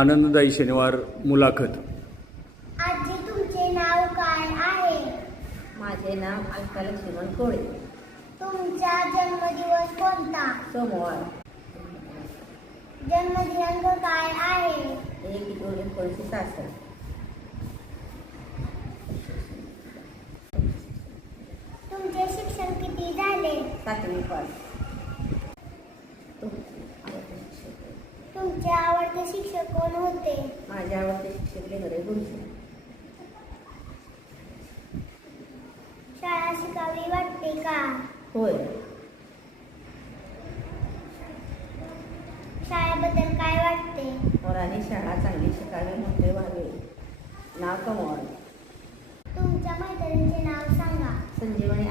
आनंददायी शनिवार मुलाखत. आजी, तुमचे नाव काय आहे? माझे नाव अलका लक्ष्मण कोळे. तुमचा जन्मदिवस कोणता? सोमवार. जन्मदिनांक काय आहे? 1/2/1966. तुमचे शिक्षण किती झाले? 7वी पास. तुमचे आवडते शिक्षक कोण होते? माझे आवडते शिक्षक लेंगरे गुरुजी. शाळा शिकावी वाटते का? होय. शाळेबद्दल काय वाटते? मुलांनी शाळा चांगली शिकावी, मोठे व्हावे, नाव कमवावे. तुमच्या मैत्रिणीचे नाव सांगा. संजीवनी